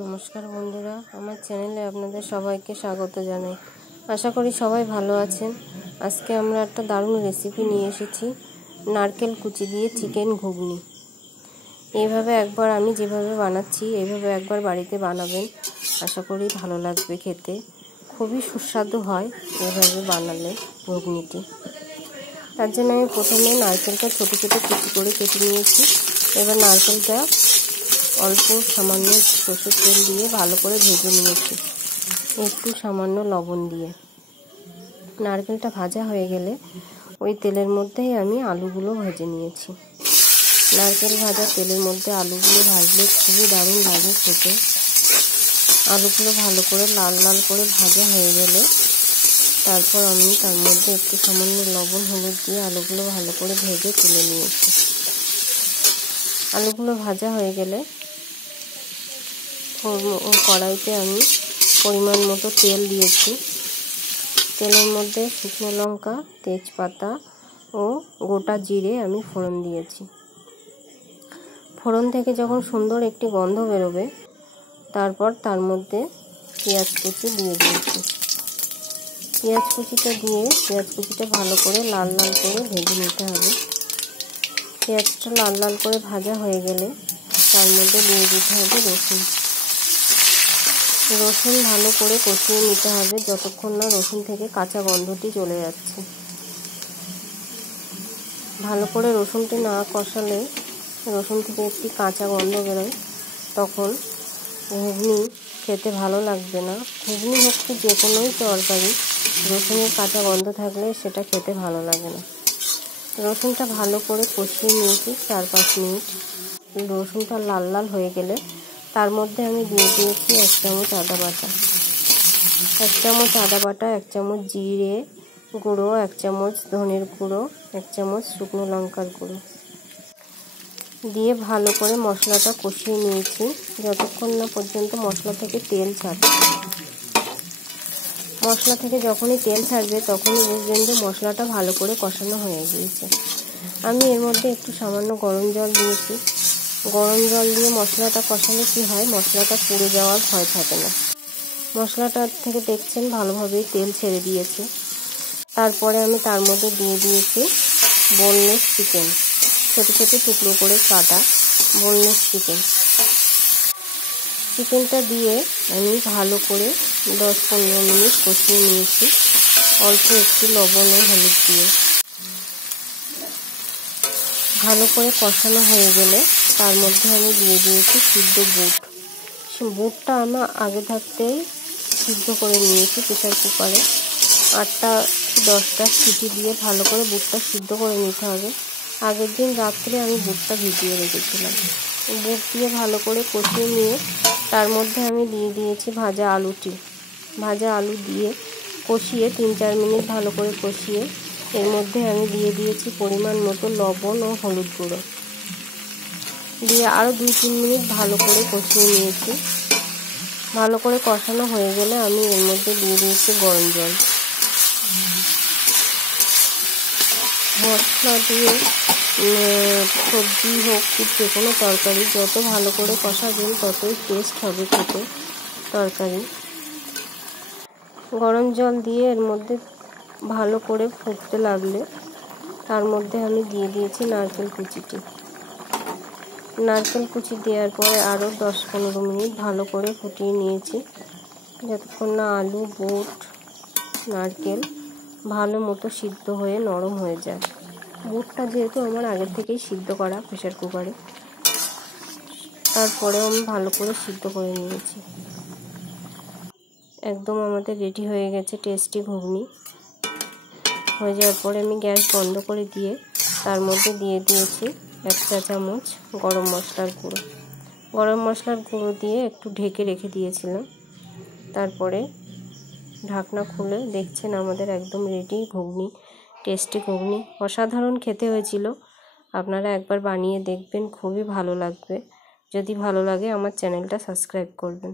নমস্কার বন্ধুরা, আমার চ্যানেলে আপনাদের সবাইকে স্বাগত জানাই। আশা করি সবাই ভালো আছেন। আজকে আমরা একটা দারুণ রেসিপি নিয়ে এসেছি, নারকেল কুচি দিয়ে চিকেন ঘুগনি। এইভাবে একবার আমি যেভাবে বানাচ্ছি এইভাবে একবার বাড়িতে বানাবেন, আশা করি ভালো লাগবে খেতে। খুবই সুস্বাদু হয় এইভাবে বানালে ঘুগনিটি। তার জন্য আমি প্রথমে নারকেলটা ছোটো ছোটো কুচি করে কেটে নিয়েছি। এবার নারকেলটা অল্প সামান্য সরষের তেল দিয়ে ভালো করে ভেজে নিয়েছি, একটু সামান্য লবণ দিয়ে। নারকেলটা ভাজা হয়ে গেলে ওই তেলের মধ্যেই আমি আলুগুলো ভেজে নিয়েছি। নারকেল ভাজা তেলের মধ্যে আলুগুলো ভাজলে খুবই দারুণ লাগে খেতে। আলুগুলো ভালো করে লাল লাল করে ভাজা হয়ে গেলে তারপর আমি তার মধ্যে একটু সামান্য লবণ হলুদ দিয়ে আলুগুলো ভালো করে ভেজে তুলে নিয়েছি। আলুগুলো ভাজা হয়ে গেলে কড়াইতে আমি পরিমাণ মতো তেল দিয়েছি। তেলের মধ্যে শুকনো লঙ্কা, তেজপাতা ও গোটা জিরে আমি ফোড়ন দিয়েছি। ফোড়ন থেকে যখন সুন্দর একটি গন্ধ বেরোবে তারপর তার মধ্যে পেঁয়াজ কুচি দিয়ে দিয়েছি। পেঁয়াজ কুচিটা ভালো করে লাল লাল করে ভেজে নিতে হবে। পেঁয়াজটা লাল লাল করে ভাজা হয়ে গেলে তার মধ্যে দিয়ে দিতে হবে রসুন ভালো করে কষিয়ে নিতে হবে যতক্ষণ না রসুন থেকে কাঁচা গন্ধটি চলে যাচ্ছে। ভালো করে রসুনটি না কষালে রসুন থেকে একটি কাঁচা গন্ধ বেরোয়, তখন ঘুগনি খেতে ভালো লাগবে না। ঘুগনি হোক কি যে কোনোই তরকারি, রসুনের কাঁচা গন্ধ থাকলে সেটা খেতে ভালো লাগে না। রসুনটা ভালো করে কষিয়ে নিয়েছি 4-5 মিনিট। রসুনটা লাল লাল হয়ে গেলে তার মধ্যে আমি দিয়ে দিয়েছি 1 চামচ আদা বাটা, 1 চামচ আদা বাটা, 1 চামচ জিরে গুঁড়ো, 1 চামচ ধনের গুঁড়ো, 1 চামচ শুকনো লঙ্কার গুঁড়ো দিয়ে ভালো করে মশলাটা কষিয়ে নিয়েছি যতক্ষণ না পর্যন্ত মশলা থেকে তেল ছাড়ছে। মশলা থেকে যখনই তেল ছাড়বে তখনই বুঝবেন যে মশলাটা ভালো করে কষানো হয়ে গিয়েছে। আমি এর মধ্যে একটু সামান্য গরম জল দিয়েছি। গরম জল দিয়ে মশলাটা কষালে কি হয়, মশলাটা পুড়ে যাওয়ার ভয় থাকে না। মশলাটা থেকে দেখছেন ভালোভাবেই তেল ছেড়ে দিয়েছে। তারপরে আমি তার মধ্যে দিয়ে দিয়েছি বোনলেস চিকেন, ছোটো ছোটো টুকরো করে কাটা বোনলেস চিকেনটা দিয়ে আমি ভালো করে 10-15 মিনিট কষিয়ে নিয়েছি, অল্প একটু লবণ ও হলুদ দিয়ে। ভালো করে কষানো হয়ে গেলে তার মধ্যে আমি দিয়ে দিয়েছি সিদ্ধ বুট। বুটটা আমার আগে থাকতেই সিদ্ধ করে নিয়েছি প্রেসার কুকারে। 8-10টা সিটি দিয়ে ভালো করে বুটটা সিদ্ধ করে নিতে হবে। আগের দিন রাত্রে আমি বুটটা ভিজিয়ে রেখেছিলাম। বুট দিয়ে ভালো করে কষিয়ে নিয়ে তার মধ্যে আমি দিয়ে দিয়েছি ভাজা আলু দিয়ে কষিয়ে 3-4 মিনিট ভালো করে কষিয়ে এর মধ্যে আমি দিয়ে দিয়েছি পরিমাণ মতো লবণ ও হলুদ গুঁড়ো দিয়ে আরও 2-3 মিনিট ভালো করে কষিয়ে নিয়েছি। ভালো করে কষানো হয়ে গেলে আমি এর মধ্যে দিয়ে দিয়েছি গরম জল। মশলা দিয়ে সবজি হোক কি যে কোনো তরকারি যত ভালো করে কষাবেন ততই টেস্ট হবে খেতে তরকারি। গরম জল দিয়ে এর মধ্যে ভালো করে ফুটতে লাগলে তার মধ্যে আমি দিয়ে দিয়েছি নারকেল কুচি দেওয়ার পরে আরও 10-15 মিনিট ভালো করে ফুটিয়ে নিয়েছি যতক্ষণ না আলু, বুট, নারকেল ভালো মতো সিদ্ধ হয়ে নরম হয়ে যায়। বুটটা যেহেতু আমার আগের থেকেই সিদ্ধ করা প্রেসার কুকারে, তারপরেও আমি ভালো করে সিদ্ধ করে নিয়েছি। একদম আমাদের রেডি হয়ে গেছে টেস্টি ঘুগনি। হয়ে যাওয়ার পরে আমি গ্যাস বন্ধ করে দিয়ে তার মধ্যে দিয়ে দিয়েছি 1 চা চামচ গরম মশলার গুঁড়ো দিয়ে একটু ঢেকে রেখে দিয়েছিলাম। তারপরে ঢাকনা খুলে দেখছেন আমাদের একদম রেডি ঘুগনি, টেস্টি ঘুগনি। অসাধারণ খেতে হয়েছিল। আপনারা একবার বানিয়ে দেখবেন, খুবই ভালো লাগবে। যদি ভালো লাগে আমার চ্যানেলটা সাবস্ক্রাইব করবেন।